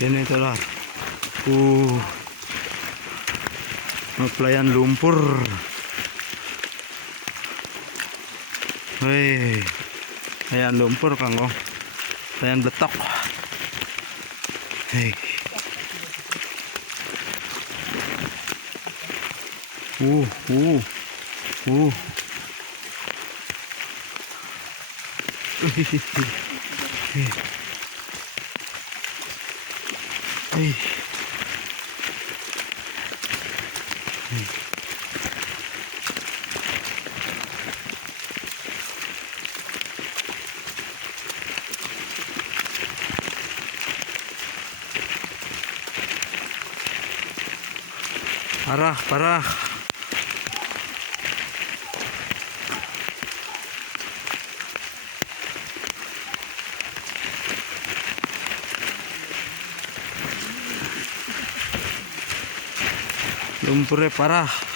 Yan ito lah. Playan lumpur. Hei, playan lumpur kang oh. Playan betok. Hei. Hey. Parah. Lumpurnya parah.